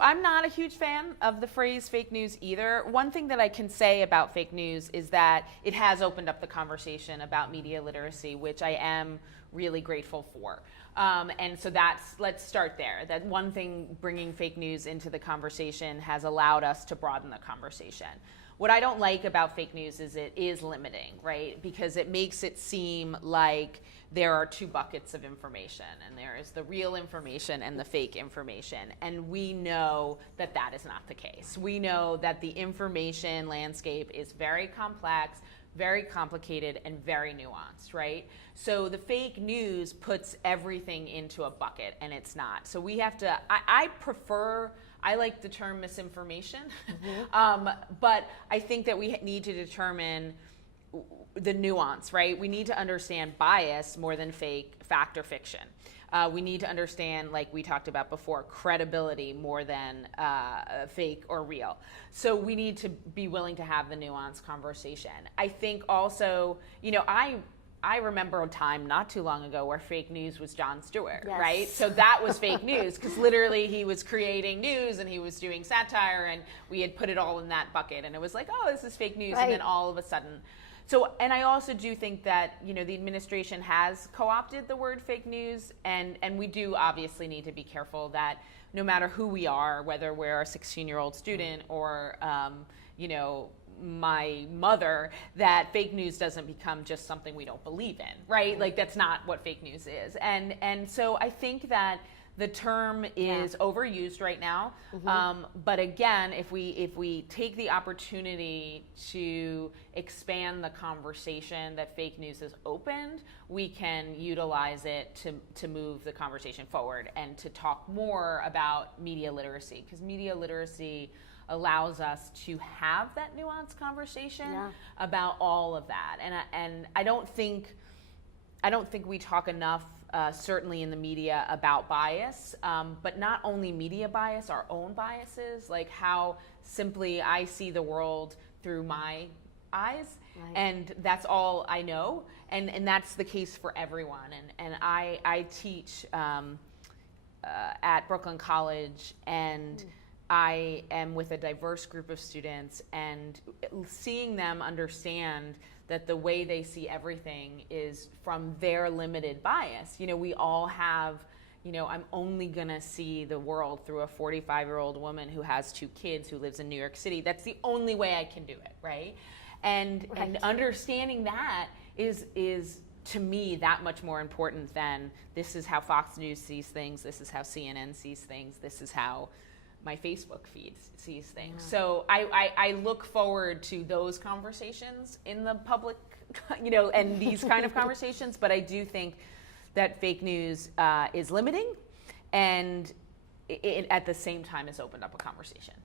I'm not a huge fan of the phrase fake news either. One thing that I can say about fake news is that it has opened up the conversation about media literacy, which I am really grateful for. And so let's start there. That one thing, bringing fake news into the conversation, has allowed us to broaden the conversation. What I don't like about fake news is it is limiting, right? Because it makes it seem like there are two buckets of information, and there is the real information and the fake information. And we know that that is not the case. We know that the information landscape is very complex, very complicated, and very nuanced, right? So the fake news puts everything into a bucket, and it's not. So we have to, I like the term misinformation, but I think that we need to determine the nuance, right? We need to understand bias more than fact or fiction. We need to understand, like we talked about before, credibility more than fake or real. So we need to be willing to have the nuanced conversation. I think also, I remember a time not too long ago where fake news was Jon Stewart, yes. right? So that was fake news because literally he was creating news and he was doing satire, and we had put it all in that bucket, and it was like, oh, this is fake news, right. And then all of a sudden. So, and I also do think that, the administration has co-opted the word fake news, and we do obviously need to be careful that no matter who we are, whether we're a 16-year-old student or, my mother, that fake news doesn't become just something we don't believe in, right? Like, that's not what fake news is. And so I think that the term is overused right now, but again, if we take the opportunity to expand the conversation that fake news has opened, we can utilize it to move the conversation forward and to talk more about media literacy, because media literacy allows us to have that nuanced conversation about all of that. And I don't think we talk enough, certainly in the media, about bias, but not only media bias, our own biases, like how simply I see the world through my eyes, and that's all I know, and that's the case for everyone. And I teach at Brooklyn College, and I am with a diverse group of students, and seeing them understand that the way they see everything is from their limited bias. We all have, I'm only gonna see the world through a 45-year-old woman who has 2 kids who lives in New York City. That's the only way I can do it, right? And understanding that is to me that much more important than this is how Fox News sees things, this is how CNN sees things, this is how my Facebook feed sees things. So I look forward to those conversations in the public, and these kind of conversations, but I do think that fake news is limiting, and it at the same time has opened up a conversation.